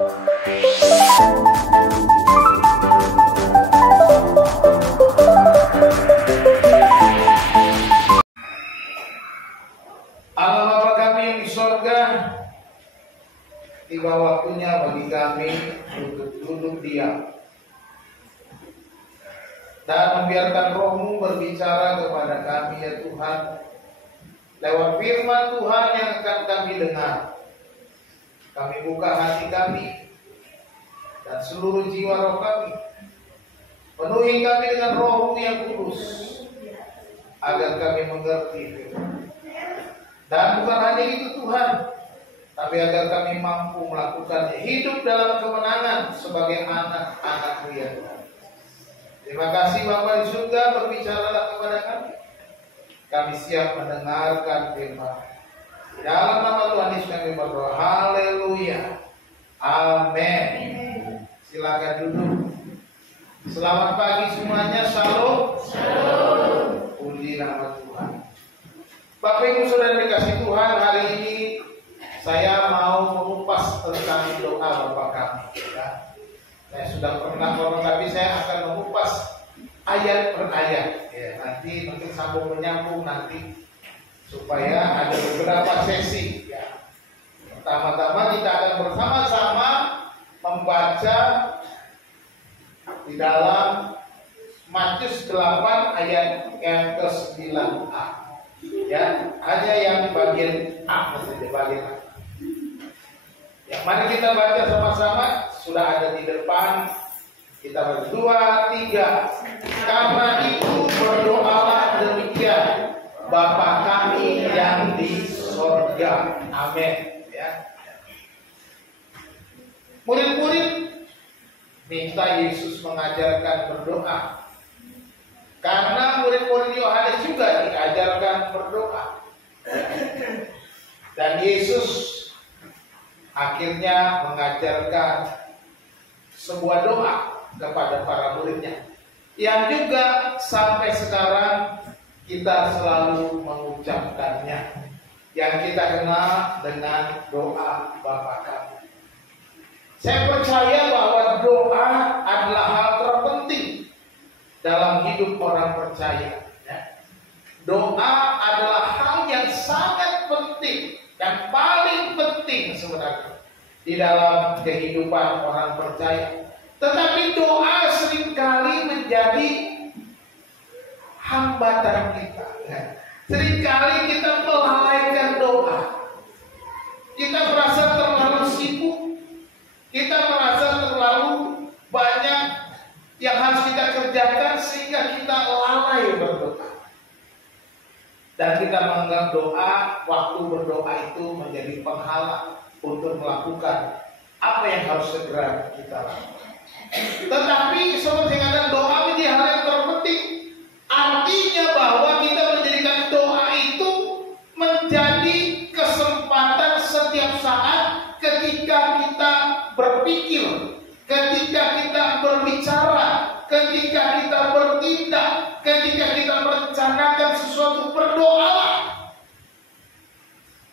Allah Bapa kami yang di sorga, tiba waktunya bagi kami untuk duduk diam dan membiarkan Roh-Mu berbicara kepada kami ya Tuhan, lewat firman Tuhan yang akan kami dengar. Kami buka hati kami dan seluruh jiwa roh kami, penuhi kami dengan Roh-Mu yang kudus, agar kami mengerti firman. Dan bukan hanya itu Tuhan, tapi agar kami mampu melakukannya, hidup dalam kemenangan sebagai anak-anak-Mu ya Tuhan. Terima kasih Bapa di surga, berbicaralah kepada kami. Kami siap mendengarkan firman. Di dalam nama Tuhan Yesus kami berdoa. Haleluya. Amin. Silakan duduk. Selamat pagi semuanya. Shalom. Shalom. Puji nama Tuhan. Bapak Ibu Saudara dikasih Tuhan, hari ini saya mau mengupas tentang doa Bapa kami. Ya. Saya sudah pernah ngomong, tapi saya akan mengupas ayat per ayat. Ya, nanti mungkin sambung menyambung nanti supaya ada beberapa sesi. Ya. Pertama-tama kita akan bersama-sama membaca di dalam Matius 8 ayat yang ke-9a. Ya, hanya yang bagian A saja, bagian A. Yang mari kita baca sama-sama, sudah ada di depan. Kita berdua, tiga. Karena itu berdoalah demikian, Bapa kami yang di sorga. Amin. Ya. Murid-murid minta Yesus mengajarkan berdoa. Karena murid-murid Yohanes juga diajarkan berdoa. Dan Yesus akhirnya mengajarkan sebuah doa kepada para muridnya, yang juga sampai sekarang kita selalu mengucapkannya, yang kita kenal dengan doa Bapa kami. Saya percaya bahwa doa adalah hal terpenting dalam hidup orang percaya. Doa adalah hal yang sangat penting dan paling penting sebenarnya di dalam kehidupan orang percaya. Tetapi doa seringkali menjadi hambatan kita. Seringkali kita melalaikan doa. Kita merasa terlalu sibuk. Kita merasa terlalu banyak yang harus kita kerjakan sehingga kita lalai berdoa. Dan kita menganggap doa, waktu berdoa itu menjadi penghalang untuk melakukan apa yang harus segera kita lakukan. Tetapi seperti yang ada, doa menjadi hal yang terpenting. Artinya bahwa kita menjadikan doa itu menjadi kesempatan setiap saat ketika kita berpikir, ketika kita berbicara, ketika kita bertindak, ketika kita merencanakan sesuatu, berdoalah.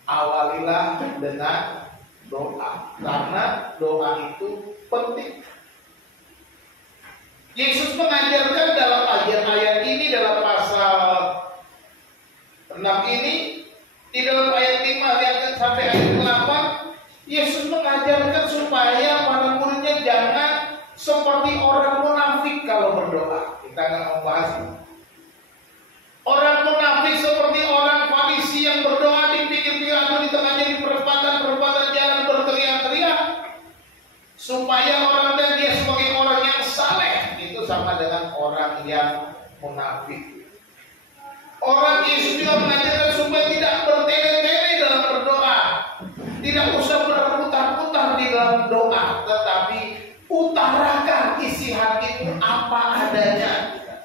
Awalilah dengan doa, karena doa itu penting. Yesus mengajarkan dalam ayat-ayat ini, dalam pasal 6 ini, di dalam ayat 5 sampai ayat 8, Yesus mengajarkan supaya para muridnya jangan seperti orang munafik kalau berdoa. Kita akan membahas ini. Orang munafik seperti orang Farisi yang berdoa di pinggir-pinggir atau di tengahnya di perempatan jalan berteriak-teriak supaya orang dan dia sebagai orang yang saleh. Itu sama dengan orang yang munafik. Orang Yesus juga mengajarkan supaya tidak bertele-tele dalam berdoa, tidak usah berputar-putar di dalam doa, tetapi utarakan isi hatimu apa adanya.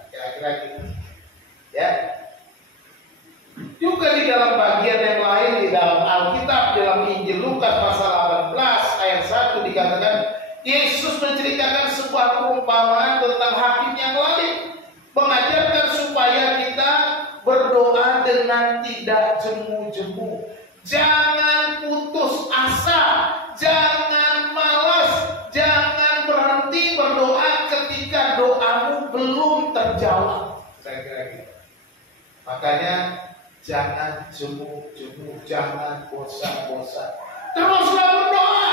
Kira-kira gitu. Ya. Juga di dalam bagian yang lain di dalam Alkitab, dalam Injil Lukas pasal 18 ayat 1 dikatakan Yesus menceritakan sebuah perumpamaan tentang hakim yang lain, mengajarkan supaya kita berdoa dengan tidak jemu-jemu. Jangan putus asa, jangan malas, Makanya jangan jemu-jemu, jangan bosan-bosan. Teruslah berdoa.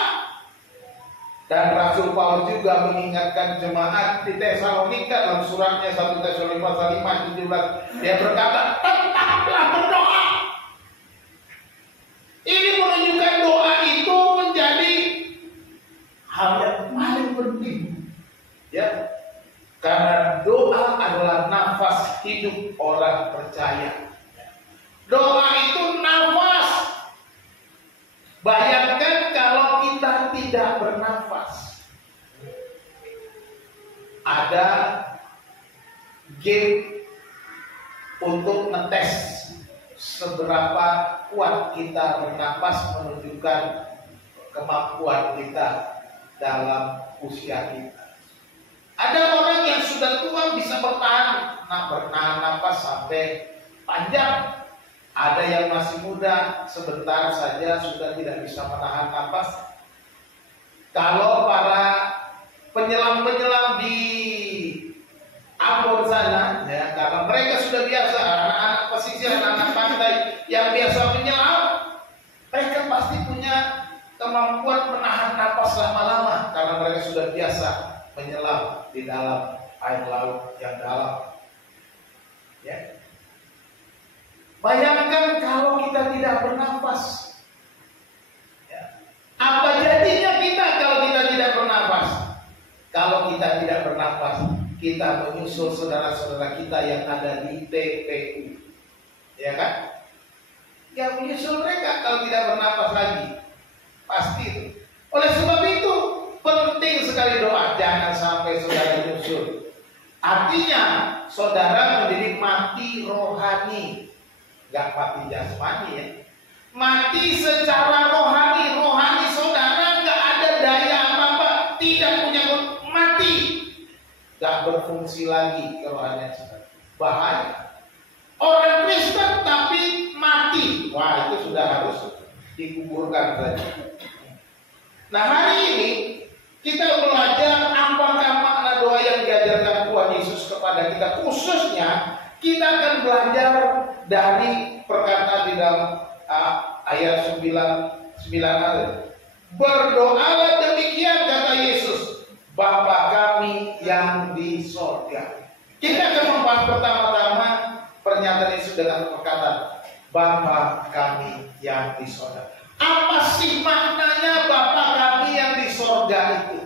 Dan Rasul Paulus juga mengingatkan jemaat di Tesalonika dalam suratnya 1 Tesalonika pasal 5:17. Dia berkata, tetaplah berdoa. Ini menunjukkan doa itu menjadi hal yang paling penting. Ya, karena doa adalah nafas hidup orang percaya. Doa itu nafas. Bayangkan kalau kita tidak bernafas. Ada game untuk ngetes seberapa kuat kita bernafas, menunjukkan kemampuan kita dalam usia kita. Ada orang yang sudah tua bisa bertahan nafas sampai panjang. Ada yang masih muda, sebentar saja sudah tidak bisa menahan nafas. Kalau para penyelam-penyelam di Ambon sana, ya, karena mereka sudah biasa, anak-anak pesisir, anak-anak pantai yang biasa menyelam, mereka pasti punya kemampuan menahan nafas lama-lama karena mereka sudah biasa menyelam di dalam air laut yang dalam. Ya. Bayangkan kalau kita tidak bernafas. Ya. Apa jadinya kita kalau kita tidak bernafas? Kalau kita tidak bernafas, kita menyusul saudara-saudara kita yang ada di TPU. Ya kan? Ya, menyusul mereka kalau tidak bernafas lagi. Pasti itu. Oleh sebab itu, penting sekali doa. Jangan sampai saudara menyusul. Artinya, saudara menjadi mati rohani. Gak mati jasmani ya. Mati secara rohani. Rohani saudara gak ada daya apa-apa. Tidak punya mati. Gak berfungsi lagi kerohanian saudara. Bahaya. Orang Kristen tapi mati. Wah, itu sudah harus dikuburkan saja. Nah, hari ini kita belajar apakah makna doa yang diajarkan Tuhan Yesus kepada kita. Khususnya kita akan belajar dari perkataan di dalam ayat 9 berdoalah demikian kata Yesus, Bapa kami yang di sorga. Kita akan membahas pertama-tama pernyataan Yesus dengan perkataan Bapa kami yang di sorga. Apa sih maknanya Bapa kami yang di sorga itu?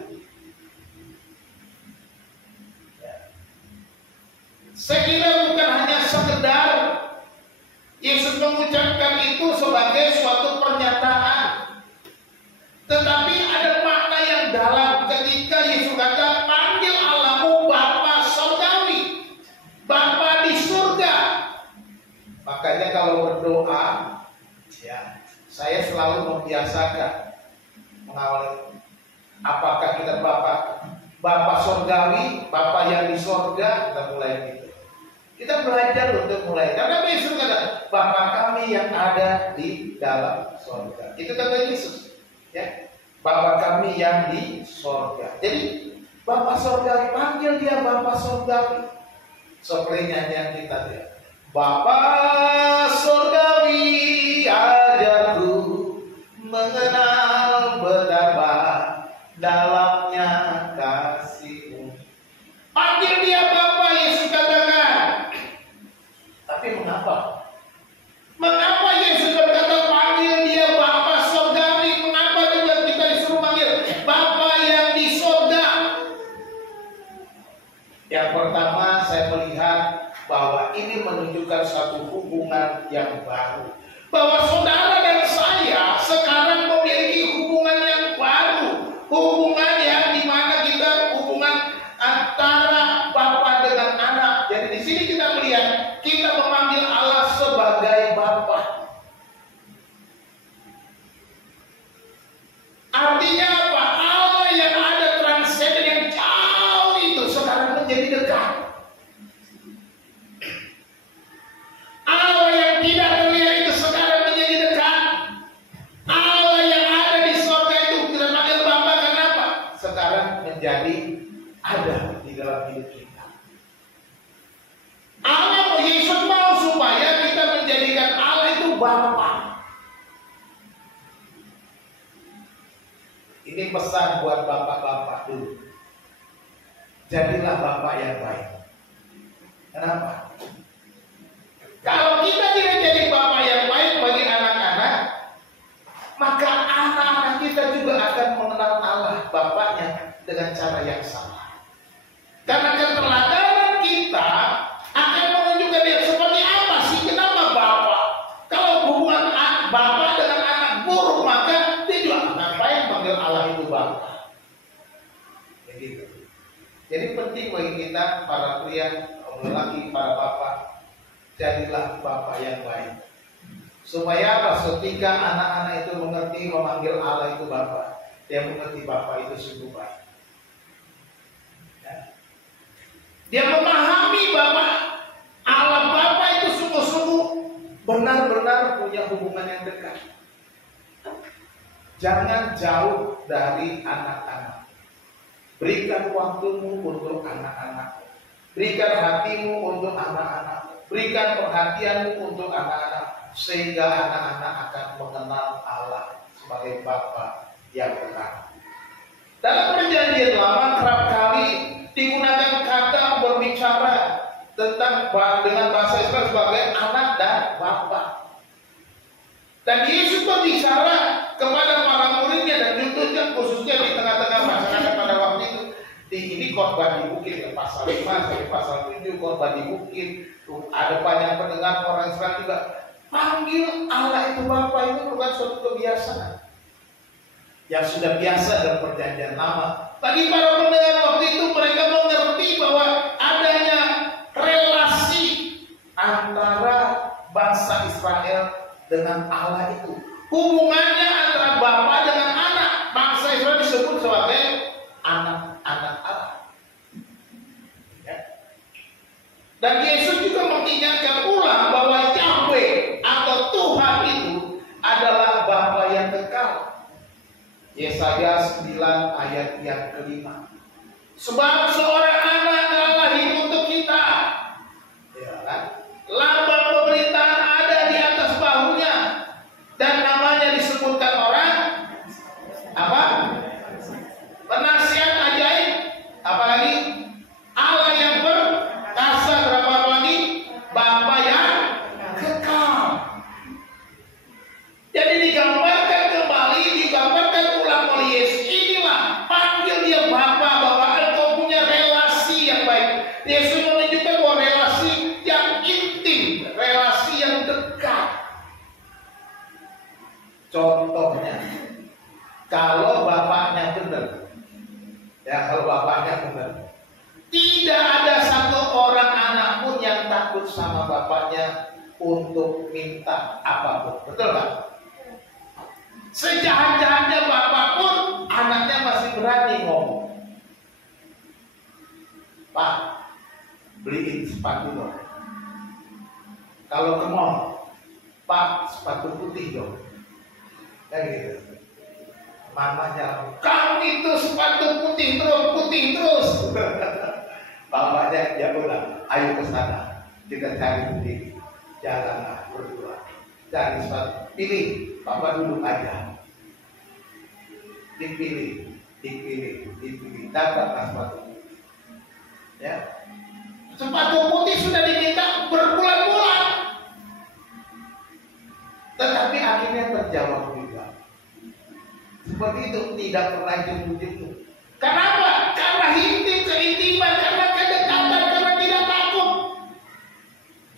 Saya kira bukan hanya sekedar Yesus mengucapkan itu sebagai suatu pernyataan, tetapi ada makna yang dalam ketika Yesus kata panggil Allahmu Bapa Surgawi, Bapa di surga. Makanya kalau berdoa, ya, saya selalu membiasakan mengawali, apakah kita Bapa Surgawi, Bapa yang di surga, kita mulai gitu. Kita belajar untuk mulai. Karena Yesus kata, Bapa kami yang ada di dalam surga. Itu kata Yesus. Ya, Bapa kami yang di surga. Jadi, Bapa surgawi, panggil dia Bapa surgawi. Seperti nyanyian kita ya. Bapa surgawi, ajarku mengenal betapa dalamnya kasih-Mu. Panggil dia Bapa, Yesus katakan. Tapi mengapa? Mengapa Yesus berkata panggil dia Bapa Surgawi? Mengapa juga kita disuruh panggil Bapa yang di surga? Yang pertama, saya melihat bahwa ini menunjukkan satu hubungan yang baru. Bahwa saudara dan saya sekarang memiliki hubungan yang baru. Hubungan yang dimana kita hubungan antara Bapa dengan anak. Jadi di sini kita melihat kita memanggil Allah sebagai Bapa. Artinya apa? Allah yang ada transenden yang jauh itu sekarang menjadi dekat. Allah yang tidak terlihat itu sekarang menjadi dekat. Allah yang ada di surga itu kita panggil Bapa, kenapa? Sekarang menjadi ada di dalam hidup kita. Allah Yesus mau supaya Bapa. Ini pesan buat bapak-bapak dulu. Jadilah bapak yang baik. Kenapa? Kalau kita tidak jadi bapak yang baik bagi anak-anak, maka anak-anak kita juga akan mengenal Allah Bapaknya dengan cara yang salah. Karena keteladanan kita akan menunjukkan dia seperti apa sih, kenapa bapak. Kalau hubungan bapak dengan anak buruk, maka dia juga ngapain panggil Allah itu bapak. Begitu. Jadi penting bagi kita para pria, lelaki, para bapak, jadilah bapak yang baik. Supaya apa? Ketika anak-anak itu mengerti memanggil Allah itu bapak, dia mengerti bapak itu sungguh baik. Ya. Dia memahami bapak Allah bapak itu sungguh-sungguh benar-benar punya hubungan yang dekat. Jangan jauh dari anak-anak. Berikan waktumu untuk anak-anak. Berikan hatimu untuk anak-anak. Berikan perhatianmu untuk anak-anak. Sehingga anak-anak akan mengenal Allah sebagai Bapa yang benar. Dalam perjanjian lama kerap kali digunakan kata berbicara tentang dengan bahasa Israel sebagai anak dan Bapa. Dan Yesus berbicara kepada para muridnya dan juga khususnya di tengah-tengah masyarakat pada waktu itu. Ini khotbah di bukit, pasal 5 sampai pasal 7 khotbah di bukit. Ada banyak pendengar orang Israel juga. Panggil Allah itu Bapa itu bukan suatu kebiasaan yang sudah biasa dalam perjanjian lama. Tadi para pendengar waktu itu mereka mengerti bahwa adanya relasi antara bangsa Israel dengan Allah itu. Hubungannya antara Bapa dengan anak. Bangsa Israel disebut sebagai anak-anak Allah. Ya. Dan Yesus juga mengingatkan ulang bahwa Yahweh atau Tuhan itu adalah Bapa yang kekal. Yesaya 9 ayat yang kelima. Sebab seorang anak telah lahir untuk kita. Ya kan? Lambang pemerintahan ada di atas bahunya. Dan namanya disebutkan orang apa? Penasihat ajaib. Apalagi Allah yang perkasa, berapa lagi? Bapa yang kekal. Jadi digambarkan kembali, digambarkan ulang oleh Yesus. Inilah panggil dia Bapa, bahwa engkau punya relasi yang baik. Yesus menunjukkan bahwa relasi yang intim, relasi yang dekat. Contohnya, kalau bapaknya benar, ya kalau bapaknya benar, tidak ada satu orang anak pun yang takut sama bapaknya untuk minta apapun, betul nggak? Sejahat-jahatnya bapak pun anaknya masih berani ngomong. Pak, beliin sepatu dong. Kalau ke mall, Pak, sepatu putih dong. Kayak gitu. Mamanya, kamu itu sepatu putih terus. Bapaknya, ya udah, ayo ke sana. Kita cari sendiri. Jalanlah berdua. Cari sepatu. Pilih, Papa duduk aja. Dipilih. Dapatlah sepatu putih. Ya. Sepatu putih sudah diminta berbulan-bulan. Tetapi akhirnya terjawab juga. Seperti itu, tidak pernah jemput-jemput. Kenapa? Karena keintiman, karena kedekatan, karena tidak takut.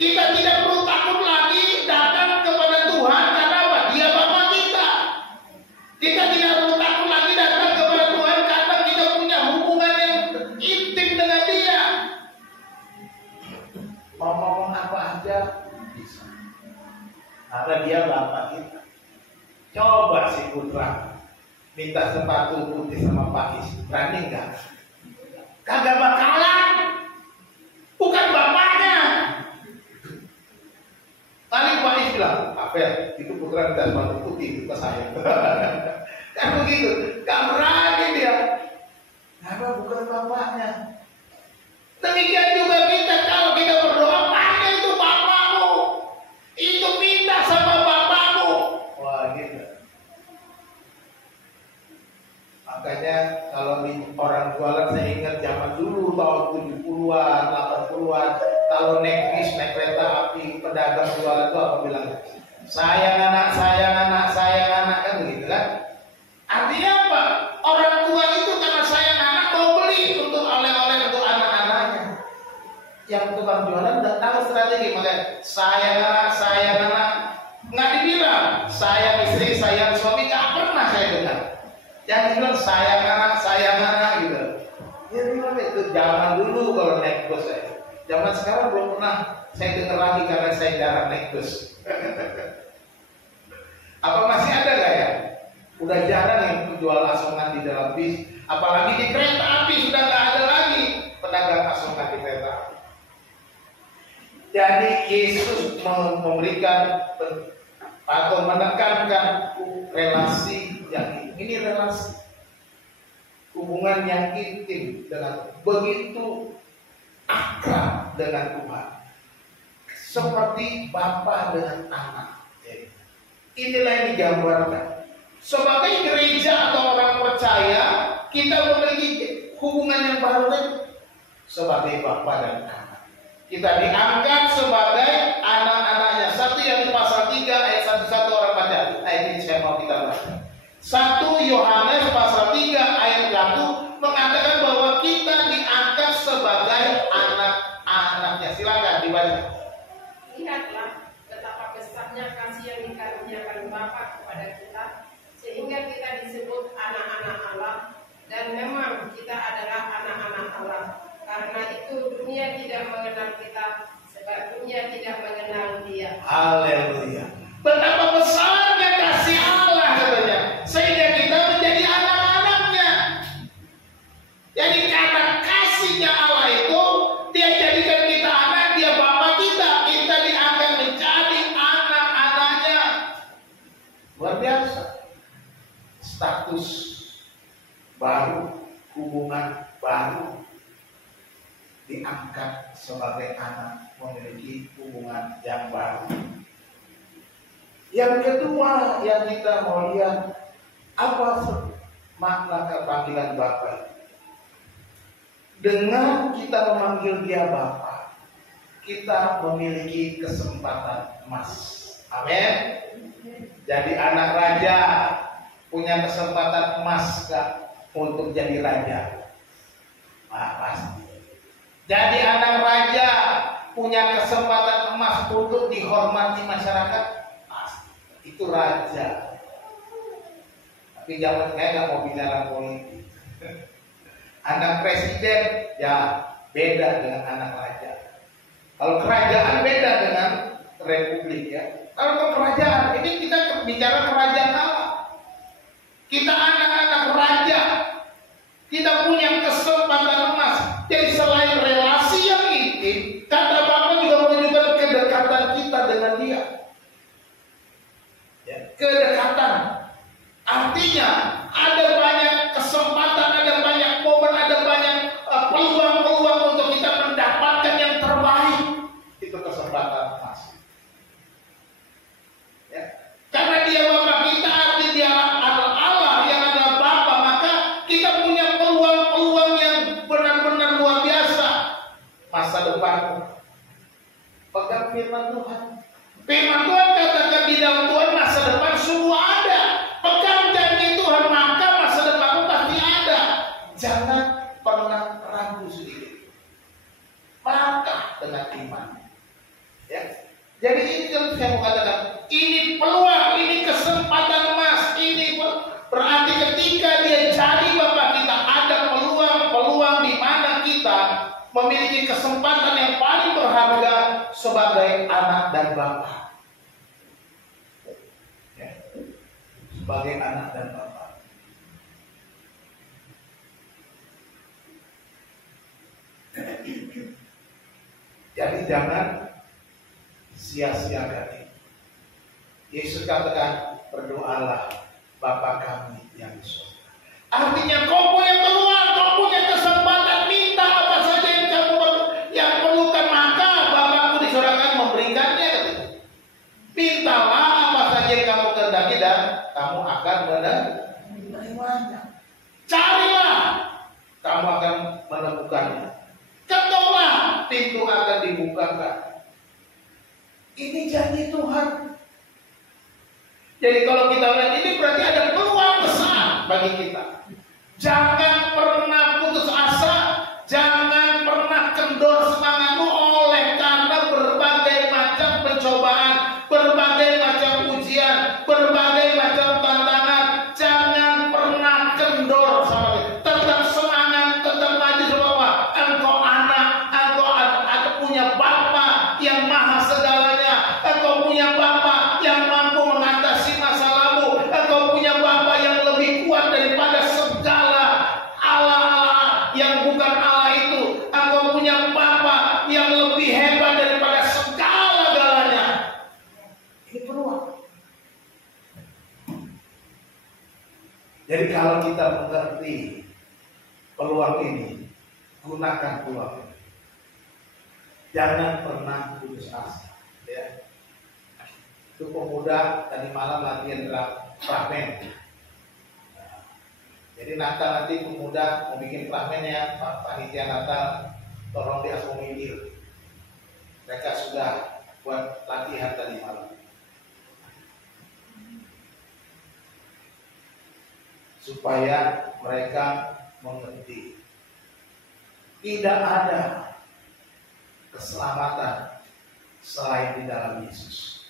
Kita tidak perlu takut lagi datang kepada Tuhan. Karena apa? Dia Bapa kita. Kita tidak perlu takut lagi datang kepada Tuhan karena kita punya hubungan yang intim dengan Dia. Mau ngomong apa aja bisa. Karena Dia Bapa kita. Coba si Putra minta sepatu putih sama Pak Is, berani nggak? Kagak bakalan. Bukan bapaknya. Tadi Pak Is bilang, Apel, itu Putra minta sepatu putih ke saya. Kan begitu, nggak berani dia. Karena bukan bapaknya. Demikian juga kita, kalau kita berdoa, panggil itu bapakmu. Itu minta sama bapak. Makanya kalau di orang jualan, saya ingat zaman dulu tahun 70-an, 80-an, kalau naik bis, naik kereta api, pedagang jualan itu apa bilang? Sayang anak, kan begitu kan? Artinya apa? Orang tua itu karena sayang anak mau beli untuk oleh-oleh untuk anak-anaknya. Yang tukang jualan udah tahu strategi, makanya sayang anak, nggak dibilang sayang istri, sayang suami, nggak pernah saya dengar. Yang bilang sayang anak gitu. Ya bilang itu zaman dulu kalau naik bus saya. Zaman sekarang belum pernah saya dengar lagi karena saya jarang naik bus. Apa masih ada nggak ya? Udah jarang yang jual asongan di dalam bis. Apalagi di kereta api sudah nggak ada lagi pedagang asongan di kereta api. Jadi Yesus memberikan atau menekankan relasi yang ini relasi hubungan yang intim dengan begitu akrab dengan Tuhan, seperti bapa dengan anak. Inilah yang digambarkan. Sebagai gereja atau orang percaya, kita memiliki hubungan yang baru sebagai bapa dan anak. Kita diangkat sebagai anak-anaknya. Satu yang pasal 3 ayat 1 orang baca. Nah ini saya mau kita baca. 1 Yohanes pasal 3 ayat 1 mengatakan bahwa kita diangkat sebagai anak-anaknya. Silakan dibaca. Lihatlah betapa besarnya kasih yang dikaruniakan Bapa kepada kita, sehingga kita disebut anak-anak Allah. Dan memang kita adalah anak-anak Allah. Karena itu dunia tidak mengenal kita, sebab dunia tidak mengenal Dia. Haleluya. Betapa besarnya kasih Allah katanya, sehingga kita menjadi anak-anaknya. Jadi karena kasihnya Allah itu, Dia jadikan kita anak, Dia Bapa kita. Kita diangkat menjadi anak-anaknya. Luar biasa. Status baru, hubungan baru, diangkat sebagai anak, memiliki hubungan yang baru. Yang kedua yang kita mau lihat, apa makna kepanggilan Bapa? Dengan kita memanggil Dia Bapa, kita memiliki kesempatan emas. Amin. Jadi anak raja punya kesempatan emas gak untuk jadi raja? Pasti. Jadi anak raja punya kesempatan emas untuk dihormati masyarakat? Pasti. Itu raja. Tapi zaman saya nggak mau bicara politik. Anak presiden ya beda dengan anak raja. Kalau kerajaan beda dengan republik ya. Kalau kerajaan ini kita bicara kerajaan Allah. Kita anak-anak raja. Kita punya kesempatan emas. Jadi selain relasi yang intim, kata Bapa juga menunjukkan kedekatan kita dengan Dia. Ya, kedekatan. Artinya ada banyak kesempatan, ada banyak momen, ada banyak peluang-peluang untuk kita mendapatkan yang terbaik. Itu kesempatan emas. Ya. Karena Dia Bapa kita, arti Dia Allah yang adalah Bapa, maka kita punya peluang-peluang yang benar-benar luar biasa. Masa depan. Pegang firman Tuhan. Firman Tuhan katakan di dalam Tuhan masa depan semua ada. Pegang janji Tuhan, maka masa depanmu pasti ada. Jangan pernah ragu sedikit. Maka dengan iman. Ya. Jadi ini yang saya mau katakan, ini peluang, ini kesempatan emas, ini berarti ketika Dia jadi Bapa kita, ada peluang-peluang di mana kita memiliki kesempatan yang paling berharga sebagai anak dan bapa. Ya. Sebagai anak dan bapa. Jadi jangan sia-siakan ini. Yesus katakan, berdoalah Bapa kami yang di surga. Artinya kau punya peluang, kau punya kesempatan, minta apa saja yang kamu perlukan, maka Bapakku di surga akan memberikannya. Mintalah apa saja yang kamu kehendaki dan kamu akan menerimanya. Ini janji Tuhan. Jadi kalau kita lihat ini berarti ada peluang besar bagi kita. Jangan pernah putus asa, jangan pernah kendor semangatmu oleh karena berbagai macam pencobaan, berbagai macam ujian, berbagai macam tantangan. Jangan pernah kendor sama dia. Tetap semangat, tetap maju semua. Engkau anak, engkau punya Bapa yang maha segalanya. Engkau punya Bapa yang mampu mengatasi masalahmu. Engkau punya Bapa yang lebih kuat daripada segala Allah yang bukan Allah itu. Engkau punya Bapa yang lebih hebat daripada segala-galanya. Ini peluang. Jadi kalau kita mengerti peluang ini, gunakan peluang ini. Jangan pernah putus asa. Ya. Itu pemuda tadi malam latihan pramen. Jadi Natal nanti pemuda mau bikin pramennya, panitia Natal tolong diakomodir. Mereka sudah buat latihan tadi malam. Supaya mereka mengerti tidak ada keselamatan selain di dalam Yesus.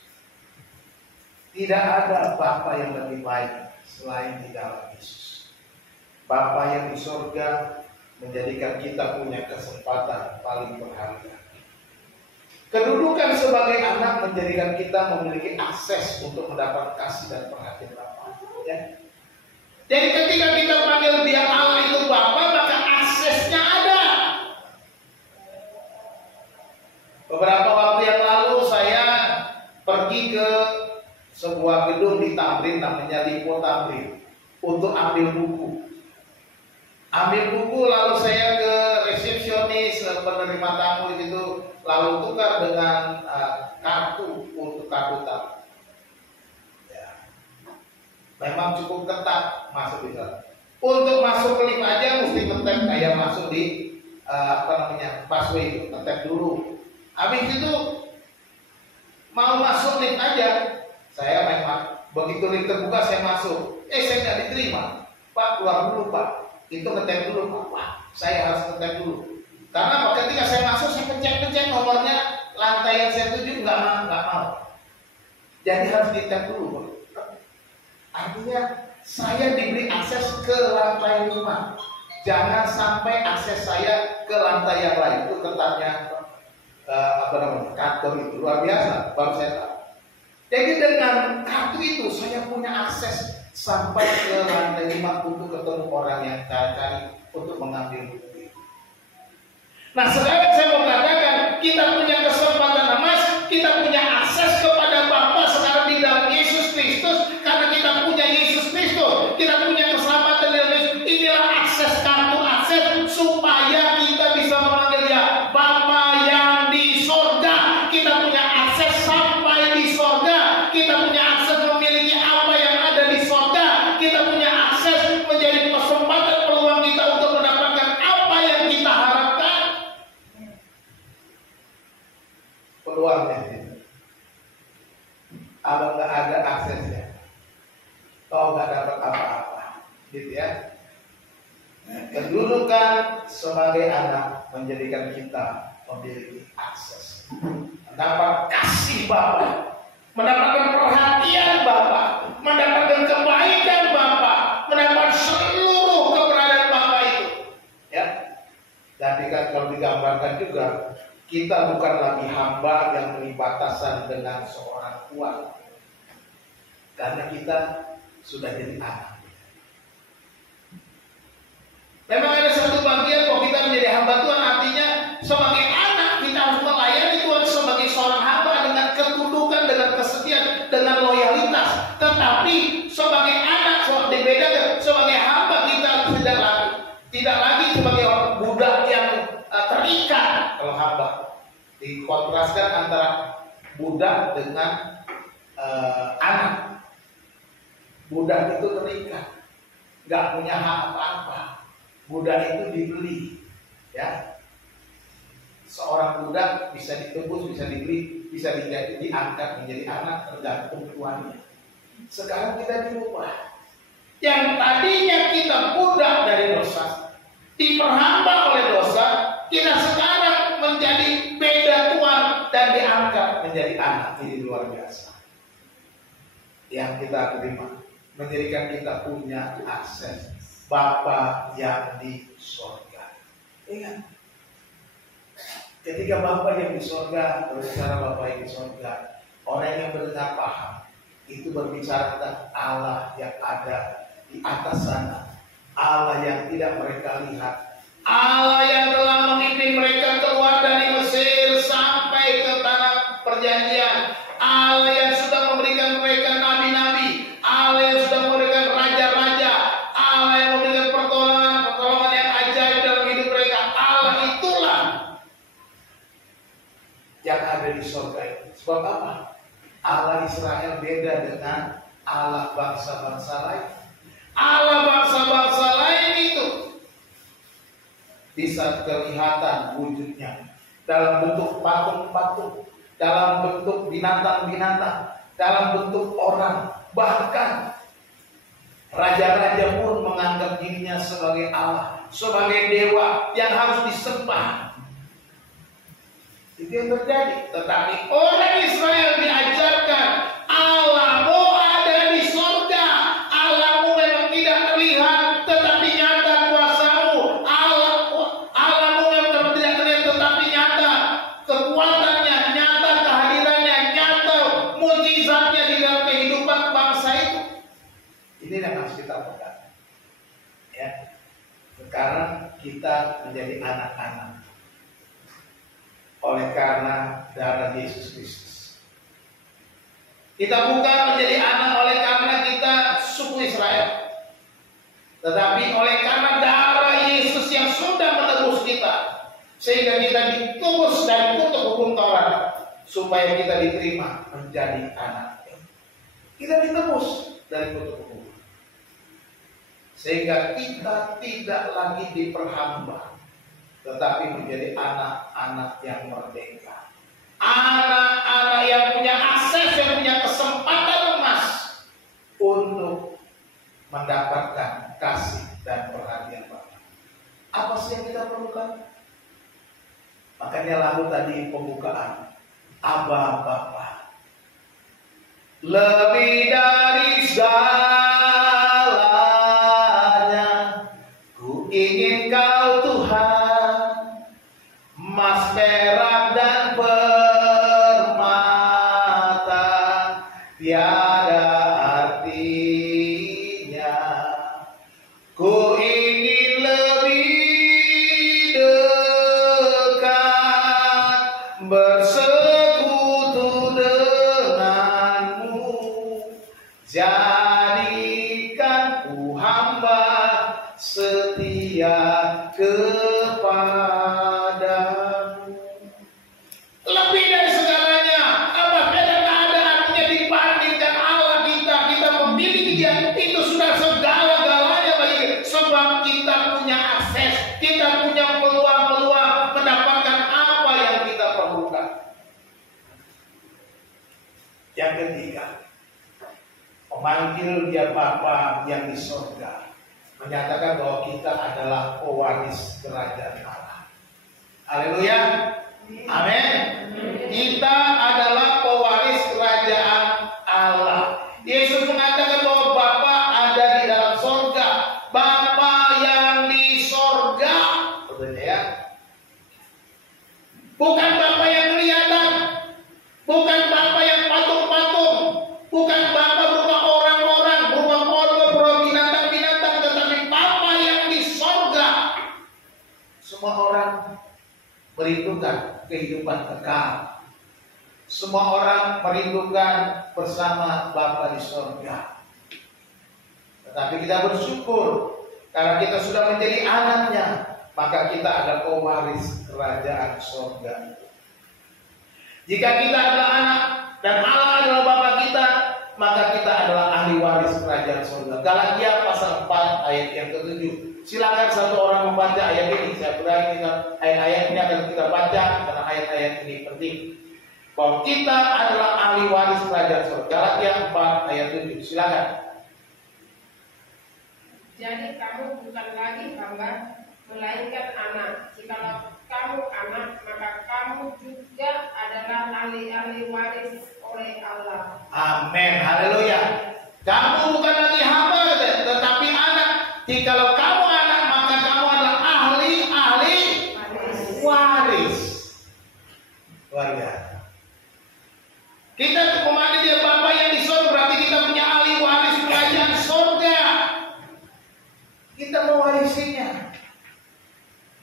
Tidak ada Bapa yang lebih baik selain di dalam Yesus. Bapa yang di surga menjadikan kita punya kesempatan paling berharga. Kedudukan sebagai anak menjadikan kita memiliki akses untuk mendapat kasih dan perhatian Bapa. Ya. Jadi ketika kita panggil dia Allah itu Bapa, maka aksesnya ada. Beberapa waktu yang lalu saya pergi ke sebuah gedung di Tamrin namanya Lipo Tamrin untuk ambil buku. Lalu saya ke resepsionis penerima tamu itu lalu tukar dengan kartu untuk kartu tamu. Memang cukup ketat masuk di sana. Untuk masuk ke lift aja mesti ngetep kayak masuk di busway itu, ngetep dulu. Habis itu mau masuk lift aja, saya memang begitu lift terbuka saya masuk. Saya nggak diterima. Pak keluar dulu Pak. Itu ngetep dulu Pak. Saya harus ngetep dulu. Karena ketika saya masuk saya pencet nomornya lantai yang saya tuju nggak mau. Jadi harus ditep dulu Pak. Artinya saya diberi akses ke lantai 5. Jangan sampai akses saya ke lantai yang lain. Itu ketatnya kantor itu luar biasa. Baru saya tahu. Jadi dengan kartu itu saya punya akses sampai ke lantai 5 untuk ketemu orang yang saya cari untuk mengambil buku itu. Nah sekarang saya mau katakan kita punya kesempatan emas, kita punya akses kepada Bapa sekarang di dalam Yesus Kristus. Karena kita punya Yesus Kristus, kita punya keselamatan di dalam Yesus. Inilah akses, kartu akses supaya kita bisa memanggil dia Bapa yang di sorga. Kita punya akses sampai di sorga. Kita punya akses memiliki apa yang ada di sorga. Kita punya akses menjadi kesempatan peluang kita untuk mendapatkan apa yang kita harapkan. Peluangnya kalau nggak ada aksesnya, kau nggak dapat apa-apa, gitu ya. Kedudukan sebagai anak menjadikan kita memiliki akses, mendapat kasih Bapa, mendapatkan perhatian Bapa, mendapatkan kebaikan Bapa, mendapat seluruh keberadaan Bapa itu. Ya, tapi kan kalau digambarkan juga, kita bukan lagi hamba yang berbatasan dengan seorang tuan. Karena kita sudah jadi anak. Memang ada satu bagian bahwa kita menjadi hamba Tuhan, artinya sebagai anak kita harus melayani Tuhan sebagai seorang hamba dengan ketundukan, dengan kesetiaan, dengan loyalitas. Tetapi sebagai anak, dibedakan sebagai hamba kita tidak lagi sebagai budak yang terikat. Kalau hamba dikontraskan antara budak dengan anak. Budak itu terikat, nggak punya hak apa-apa. Budak itu dibeli, ya. Seorang budak bisa ditebus, bisa dibeli bisa diangkat menjadi anak tergantung tuannya. Sekarang kita dirubah. Yang tadinya kita budak dari dosa, diperhamba oleh dosa, kita sekarang menjadi beda tuan dan diangkat menjadi anak. Ini luar biasa. Yang kita terima menjadikan kita punya akses Bapa yang di surga. Ingat, ketika Bapa yang di surga berbicara Bapa yang di surga, orang yang mendengar paham itu berbicara tentang Allah yang ada di atas sana, Allah yang tidak mereka lihat, Allah yang telah memimpin mereka keluar dari Mesir sampai ke tanah perjanjian, Allah yang sudah memberikan mereka nabi-nabi, Allah yang sudah memberikan raja-raja, Allah yang memberikan pertolongan yang ajaib dalam hidup mereka. Allah itulah yang ada di surga itu. Sebab apa? Allah Israel beda dengan Allah bangsa-bangsa lain. Allah bangsa-bangsa lain itu bisa kelihatan wujudnya dalam bentuk patung-patung, dalam bentuk binatang-binatang, dalam bentuk orang. Bahkan raja-raja pun menganggap dirinya sebagai Allah, sebagai dewa yang harus disembah. Itu yang terjadi. Tetapi orang Israel diajarkan Allahmu ada di surga. Allahmu memang tidak terlihat, tetapi nyata kuasamu. Allahmu memang tidak terlihat, tetapi nyata kekuatannya, nyata kehadirannya, nyata mukjizatnya di dalam kehidupan bangsa itu. Ini yang harus kita pegang. Ya. Sekarang kita menjadi anak-anak oleh karena darah Yesus Kristus. Kita bukan menjadi anak oleh karena kita suku Israel, tetapi oleh karena darah Yesus yang sudah menebus kita, sehingga kita ditebus dari kutuk hukum Taurat, supaya kita diterima menjadi anak. Kita ditebus dari kutuk hukum, sehingga kita tidak lagi diperhamba, tetapi menjadi anak-anak yang merdeka. Anak-anak yang punya akses, yang punya kesempatan emas untuk mendapatkan kasih dan perhatian Bapa. Apa sih yang kita perlukan? Makanya lalu tadi pembukaan, Aba Bapa. Lebih dari segalanya, ku ingin Kau Tuhan, emas, perak, dan permata tiada artinya. Ku ingin lebih dekat bersekutu denganmu. Jadikan ku hamba setia kepadamu. Lebih dari segalanya, apa beda keadaannya dibandingkan Allah kita? Kita memiliki Dia, itu sudah segala-galanya bagi kita. Sebab kita punya akses, kita punya peluang-peluang mendapatkan apa yang kita perlukan. Yang ketiga, memanggil Dia Bapa yang di surga, menyatakan bahwa kita adalah pewaris kerajaan Allah. Haleluya. Amin. Kita adalah pewaris kerajaan Allah. Yesus mengatakan bahwa Bapa ada di dalam surga. Bapa yang di surga, ya. Bukan Bapa yang kelihatan, bukan Bapa yang patung-patung, bukan Bapa berupa orang-orang, berupa pohon, berupa binatang-binatang, tetapi Bapa yang di surga. Semua orang merindukan kehidupan kekal. Semua orang merindukan bersama Bapa di surga. Tetapi kita bersyukur karena kita sudah menjadi anaknya, maka kita adalah pewaris kerajaan surga. Jika kita adalah anak dan Allah adalah Bapa kita, maka kita adalah ahli waris kerajaan surga. Galatia pasal 4 ayat yang ke-7. Silakan satu orang membaca ayat ini. Saya berani ayat-ayat ini akan kita baca karena ayat-ayat ini penting. bahwa kita adalah ahli waris kerajaan surga. Galatia 4 ayat 7. Silakan. Jadi kamu bukan lagi hamba, melainkan anak. Jikalau kamu anak, maka kamu juga adalah ahli waris oleh Allah. Amin, haleluya. Kamu bukan lagi hamba, tetapi anak. Jikalau kamu anak, maka kamu adalah ahli waris. Luar biasa. Kita memanggil dia Bapa yang di surga, berarti kita punya ahli waris kerajaan surga. Kita mewarisinya.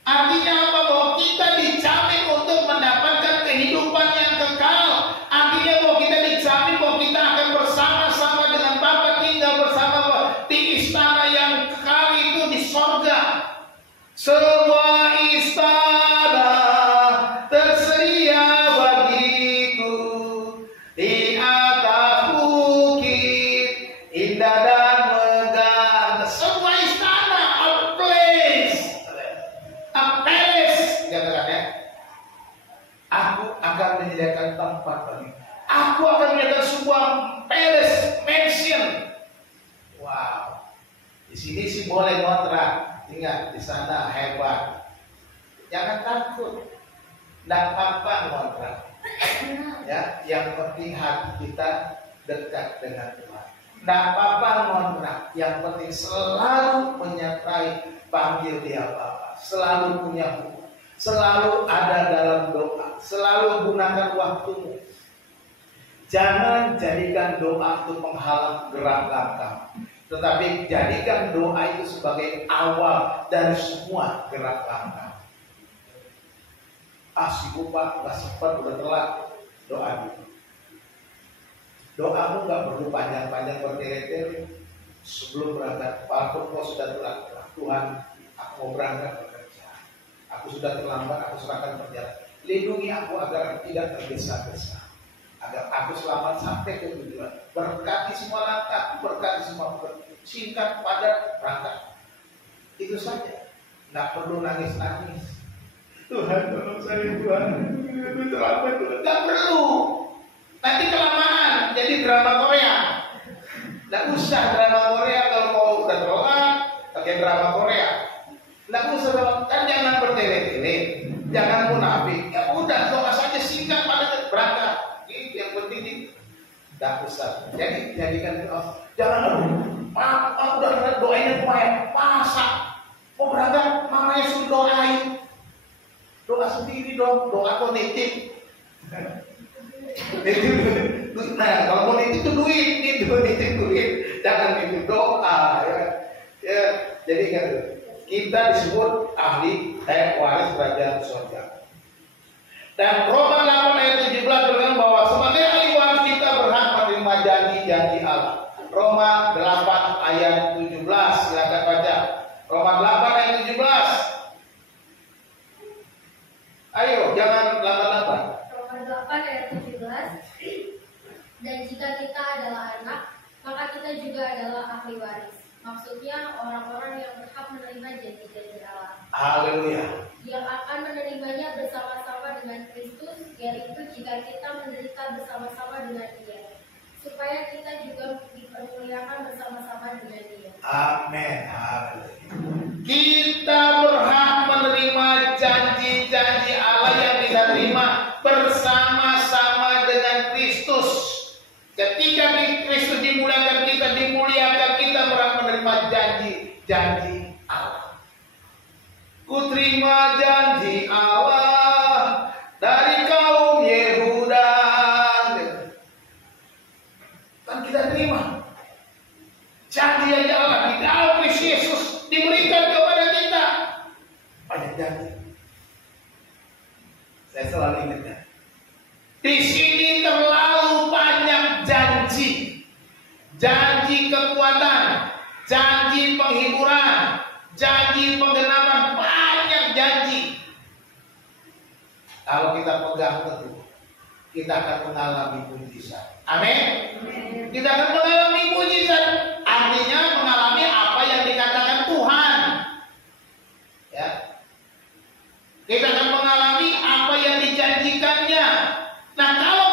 Artinya apa? Bahwa kita dijamin untuk mendapatkan kehidupan yang kekal. Artinya bahwa kita dijamin bahwa kita akan bersama-sama dengan Bapa, tinggal bersama di istana yang kekal itu di surga. Sebuah istana tersedia bagiku di atas bukit indah dan megah. Sebuah istana, a palace, katakan ya. Aku akan menyediakan tempat bagimu. Aku akan menyediakan sebuah palace, mansion. Wow. Di sini sih boleh ngontrak. Ingat, di sana hebat. Jangan takut. Tidak apa-apa ngontrak. Ya, yang penting hati kita dekat dengan Tuhan. Tidak apa-apa ngontrak. Yang penting selalu menyertai panggil dia Bapa. Selalu punya hubungan. Selalu ada dalam doa. Selalu gunakan waktumu. Jangan jadikan doa itu penghalang gerak langkah. Tetapi jadikan doa itu sebagai awal dari semua gerak langkah. Sibuk Pak, gak sempat, udah telat. Doa dulu. Doamu gak perlu panjang-panjang bertele-tele. Sebelum berangkat, walaupun kau sudah telat, Tuhan, aku mau berangkat bekerja. Aku sudah terlambat, aku serahkan perjalanan. Lindungi aku agar tidak tergesa-gesa. Agar aku selamat sampai ke tujuan. Berkati semua langkah, berkati semua singkat, padat, berangkat. Itu saja. Nggak perlu nangis-nangis. Tuhan tolong saya Tuhan. Itu terlambat Tuhan. Nggak perlu. Nanti kelamaan jadi drama Korea. Nggak usah drama Korea kalau mau udah telat pakai drama Korea. Nggak usah, kan jangan bertele-tele, jangan munafik. Ya udah doa saja singkat, padat, berangkat. Yang penting ini tidak usah. Jadi jadikan jangan maaf udah doainnya lumayan masa mau berangkat mamanya suruh doain. Doa sendiri dong, doa kok nitip. Nah kalau mau nitip itu duit, nitip duit, jangan nitip doa ya. Jadi kan kita disebut ahli waris kerajaan surga. Dan Roma 8 ayat 17 berkata bahwa sebagai ahli waris kita berhak menerima janji-janji Allah. Roma 8 ayat 17, silakan baca. Roma 8 ayat 17. Ayo, jangan 88. Roma 8 ayat 17. Dan jika kita adalah anak, maka kita juga adalah ahli waris. Maksudnya orang-orang yang berhak menerima janji-janji Allah. Haleluya. Yang akan menerimanya bersama-sama dengan Kristus, yaitu jika kita menderita bersama-sama dengan Dia, supaya kita juga dipermuliakan bersama-sama dengan Dia. Amin. Haleluya. Kita berhak menerima janji-janji Allah yang kita terima bersama-sama dengan Kristus. Ketika Kristus dimuliakan, kita berhak menerima janji-janji Allah. Ku terima janji Allah dari kaum Yehuda. Kan kita terima janji Allah di dalam Kristus Yesus diberikan kepada kita. Banyak janji. Saya selalu ingatkan. Di sini terlalu banyak janji. Janji kekuatan, janji penghiburan, janji penggenapan, banyak janji. Kalau kita pegang teguh, kita akan mengalami mujizat. Amin. Kita akan mengalami mujizat. Artinya mengalami apa yang dikatakan Tuhan. Ya. Kita akan mengalami apa yang dijanjikannya. Nah, kalau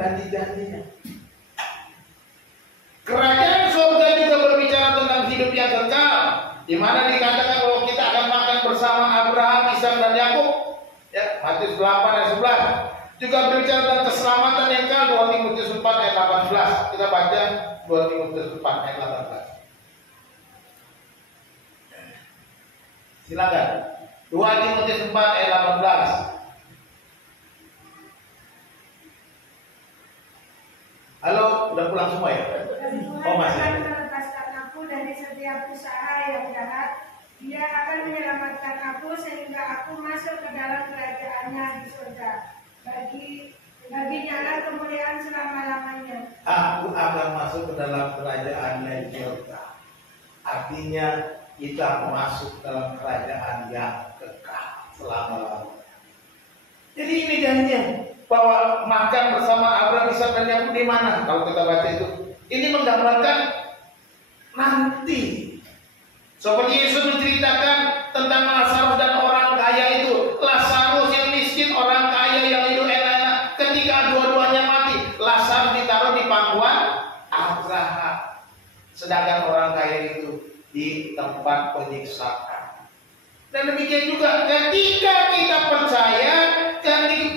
janji-janjinya. Kerajaan surga juga berbicara tentang hidup yang kekal, di mana dikatakan bahwa kita akan makan bersama Abraham, Ishak dan Yakub. Ya, Matius 8 ayat 11. Juga berbicara tentang keselamatan yang kekal, 2 Timotius 4 ayat 18. Kita baca 2 Timotius 4 ayat 18. Silakan. 2 Timotius 4 ayat 18. Halo, udah pulang semua ya? Oh, masih. Akan melepaskan aku dari setiap usaha yang jahat. Dia akan menyelamatkan aku sehingga aku masuk ke dalam kerajaannya di surga. Baginya lah kemuliaan selama-lamanya. Aku akan masuk ke dalam kerajaannya di surga. Artinya kita masuk dalam kerajaan yang kekal selama-lamanya. Jadi ini janjinya bahwa makan bersama Abraham, Ishak dan Yakub di mana? Kalau kita baca itu, ini menggambarkan nanti. Seperti Yesus menceritakan tentang Lazarus dan orang kaya itu. Lazarus yang miskin, orang kaya yang hidup enak-enak. Ketika dua-duanya mati, Lazarus ditaruh di pangkuan Abraham, sedangkan orang kaya itu di tempat penyiksaan. Dan demikian juga ketika kita percaya,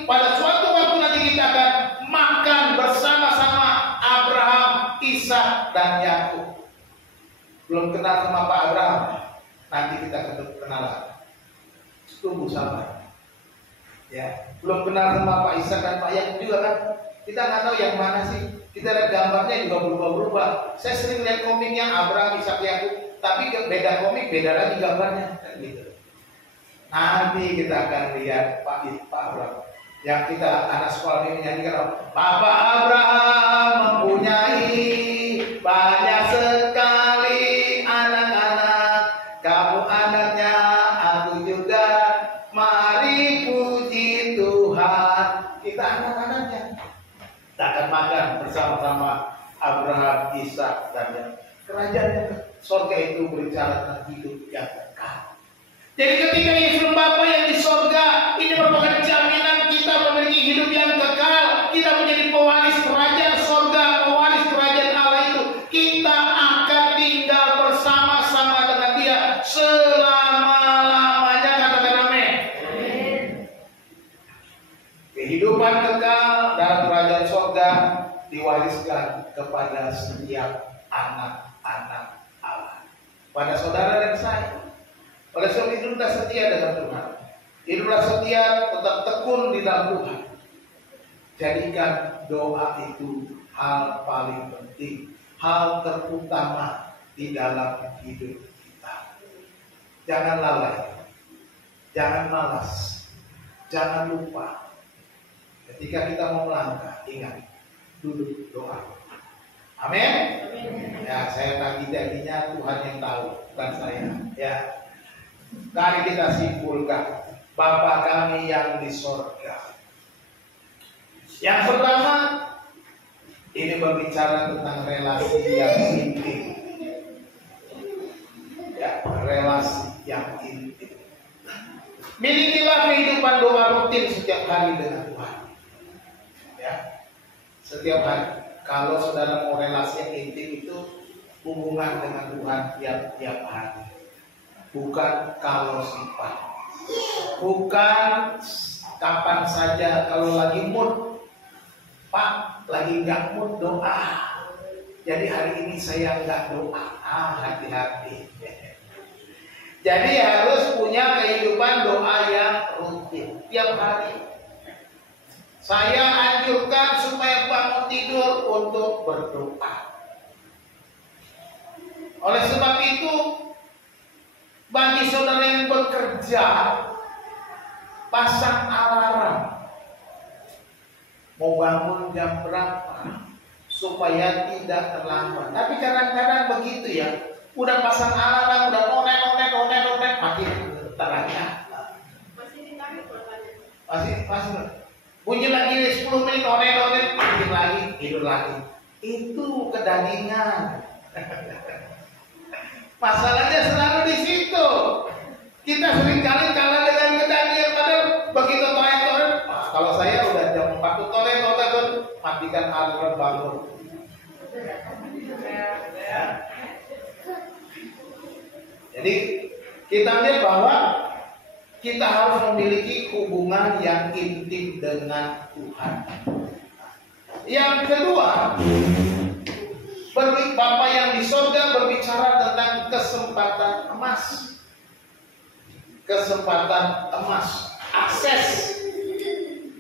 pada suatu waktu nanti kita akan makan bersama-sama Abraham, Ishak dan Yakub. Belum kenal sama Pak Abraham, nanti kita kenalan. Tunggu sabar. Ya, belum kenal sama Pak Ishak dan Pak Yakub juga kan? Kita nggak tahu yang mana sih. Kita lihat gambarnya juga berubah-berubah. Saya sering lihat komiknya Abraham, Ishak, Yakub, tapi beda komik, beda lagi gambarnya. Gitu. Nanti kita akan lihat Pak Abraham. Yang kita anak sekolah ini menyanyikan, Bapak Abraham mempunyai banyak sekali anak-anak, kamu anaknya, aku juga, mari puji Tuhan. Kita anak-anaknya. Kita akan makan bersama-sama Abraham, Ishak dan Yakub. Kerajaan surga itu berbicara tentang hidup yang kekal. Jadi ketika Yesus Bapa yang di surga, ini merupakan jaminan kita memiliki hidup yang kekal. Kita menjadi pewaris kerajaan surga, pewaris kerajaan Allah itu. Kita akan tinggal bersama-sama dengan Dia selama-lamanya. Katakan amin. Kehidupan kekal dalam kerajaan surga diwariskan kepada setiap anak-anak Allah, pada saudara dan saya. Oleh sebab itu kita setia dengan Tuhan. Hiduplah setia, tetap tekun di dalam Tuhan. Jadikan doa itu hal paling penting, hal terutama di dalam hidup kita. Jangan lalai, jangan malas, jangan lupa. Ketika kita mau melangkah, ingat duduk doa. Amin. Ya, saya tagih janjinya Tuhan yang tahu, bukan saya. Ya. Mari kita simpulkan, Bapa kami yang di sorga. Yang pertama, ini berbicara tentang relasi yang intim. Ya, relasi yang intim. Milikilah kehidupan doa rutin setiap hari dengan Tuhan. Ya, setiap hari. Kalau saudara mau relasi yang intim itu hubungan dengan Tuhan tiap hari. Bukan kalau sifat, bukan kapan saja. Kalau lagi mood, Pak, lagi nggak mood doa. Jadi hari ini saya nggak doa. Hati-hati. Jadi harus punya kehidupan doa yang rutin tiap hari. Saya anjurkan supaya bangun tidur untuk berdoa. Oleh sebab itu, bagi saudara yang bekerja, pasang alarm. Mau bangun jam berapa supaya tidak terlambat. Tapi kadang-kadang begitu ya, udah pasang alarm, udah onet, makin terangnya. Masih ditarik matanya. Masih. Bunyi lagi 10 menit onet, makin lagi, tidur lagi. Itu kedagingan. Masalahnya selalu di situ. Kita seringkali kalah dengan kedagingan, padahal begitu toret. Kalau saya udah jam 4 toret, mati mematikan aliran bangun. Ya. Jadi kita lihat bahwa kita harus memiliki hubungan yang intim dengan Tuhan. Yang kedua, Bapa yang di sorga berbicara tentang kesempatan emas. Kesempatan emas, akses.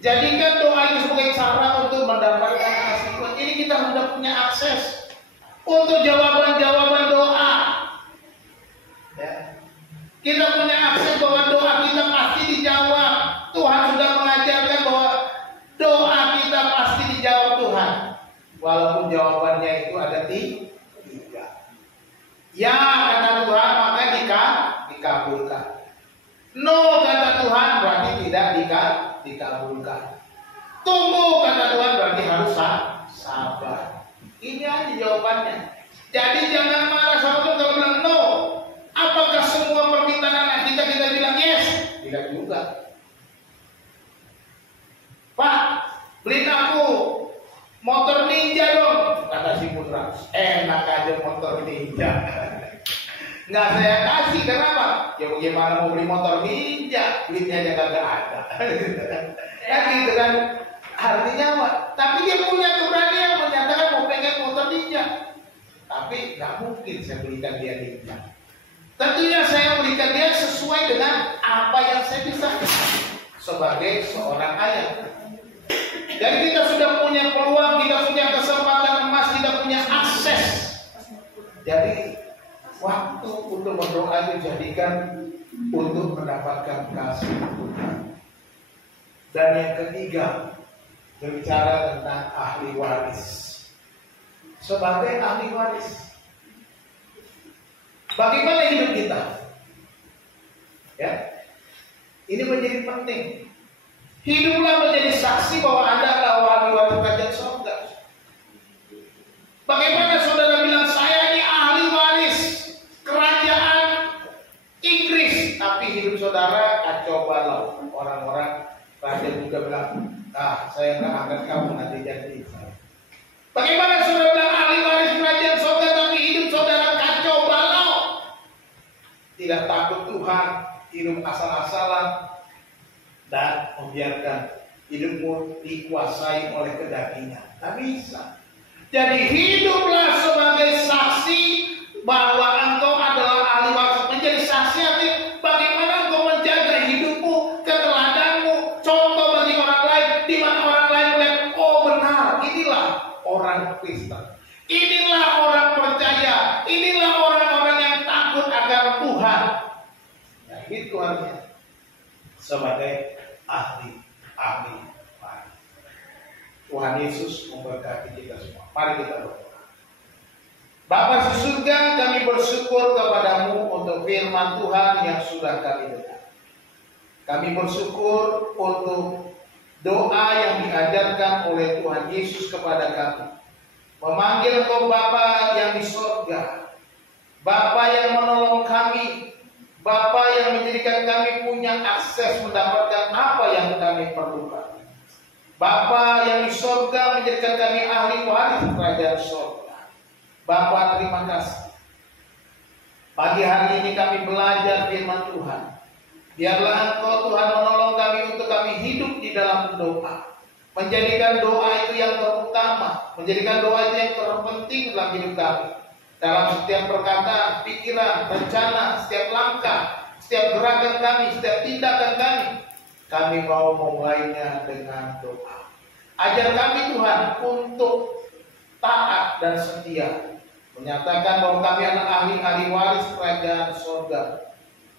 Jadikan doa itu sebagai cara untuk mendapatkan kasih Tuhan. Ini kita sudah punya akses untuk jawaban-jawaban doa. Ya. Kita punya akses bahwa doa kita pasti dijawab. Tuhan sudah mengajarkan bahwa doa kita pasti dijawab Tuhan. Walaupun jawabannya itu ada tiga. Ya kata Tuhan maka dikabulkan. No kata Tuhan berarti tidak dikabulkan. Tunggu kata Tuhan berarti harus sabar. Ini aja jawabannya. Jadi jangan marah sama Tuhan kalau bilang no. Apakah semua permintaan anak kita bilang yes? Tidak juga. Pak, beliin aku motor ninja dong, kata si Putra. Enak aja motor ninja. Nggak saya kasih, kenapa? Ya bagaimana mau beli motor ninja, duitnya aja kagak ada. Ya gitu kan. Artinya apa? Tapi dia punya keberanian menyatakan mau pengen motor ninja. Tapi nggak mungkin saya belikan dia ninja. Tentunya saya berikan dia sesuai dengan apa yang saya bisa sebagai seorang ayah. Jadi kita sudah punya peluang, kita punya kesempatan emas, kita punya akses. Jadi waktu untuk berdoa itu jadikan untuk mendapatkan kasih Tuhan. Dan yang ketiga, berbicara tentang ahli waris. Sebagai ahli waris, bagaimana hidup kita? Ya, ini menjadi penting. Hiduplah menjadi saksi bahwa Anda adalah ahli waris kerajaan surga. Bagaimana saudara bilang saya ini ahli waris kerajaan Inggris, tapi hidup saudara kacau balau. Orang-orang kerajaan juga bilang, saya nggak angkat kamu nanti jadi. Bagaimana saudara bilang ahli waris kerajaan surga, tapi hidup saudara kacau balau? Tidak takut Tuhan, hidup asal-asalan, dan membiarkan hidupmu dikuasai oleh kedagingan. Tak bisa. Jadi hiduplah sebagai saksi bahwa engkau adalah ahli waris. Menjadi saksi artinya bagaimana engkau menjaga hidupmu, keteladanmu, contoh bagi orang lain, di mana orang lain melihat, oh benar, inilah orang Kristen, inilah orang percaya, inilah orang-orang yang takut akan Tuhan. Nah, itu artinya sebagai ahli waris. Tuhan Yesus memberkati kita semua. Mari kita berdoa. Bapa di surga, kami bersyukur kepadamu untuk firman Tuhan yang sudah kami dengar. Kami bersyukur untuk doa yang diajarkan oleh Tuhan Yesus kepada kami. Memanggil Engkau Bapa yang di surga, Bapa yang menolong kami, Bapa yang menjadikan kami punya akses mendapatkan apa yang kami perlukan. Bapa yang di surga menjadikan kami ahli waris kerajaan surga. Bapa, terima kasih. Pagi hari ini kami belajar firman Tuhan. Biarlah Engkau Tuhan menolong kami untuk kami hidup di dalam doa. Menjadikan doa itu yang terutama, menjadikan doa itu yang terpenting dalam hidup kami. Dalam setiap perkataan, pikiran, rencana, setiap langkah, setiap gerakan kami, setiap tindakan kami mau memulainya dengan doa. Ajar kami Tuhan untuk taat dan setia, menyatakan bahwa kami adalah ahli waris kerajaan surga.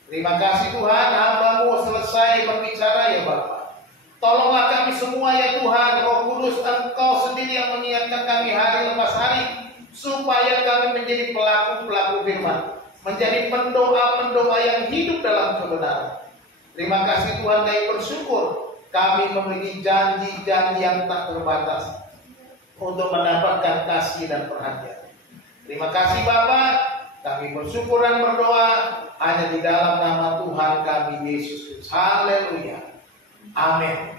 Terima kasih Tuhan, hamba-Mu selesai berbicara ya Bapa. Tolonglah kami semua ya Tuhan, Roh Kudus, Engkau sendiri yang mengingatkan kami hari lepas hari, supaya kami menjadi pelaku-pelaku firman, menjadi pendoa-pendoa yang hidup dalam kebenaran. Terima kasih Tuhan, kami bersyukur kami memiliki janji-janji yang tak terbatas untuk mendapatkan kasih dan perhatian. Terima kasih Bapa, kami bersyukur dan berdoa hanya di dalam nama Tuhan kami Yesus Kristus. Haleluya. Amin.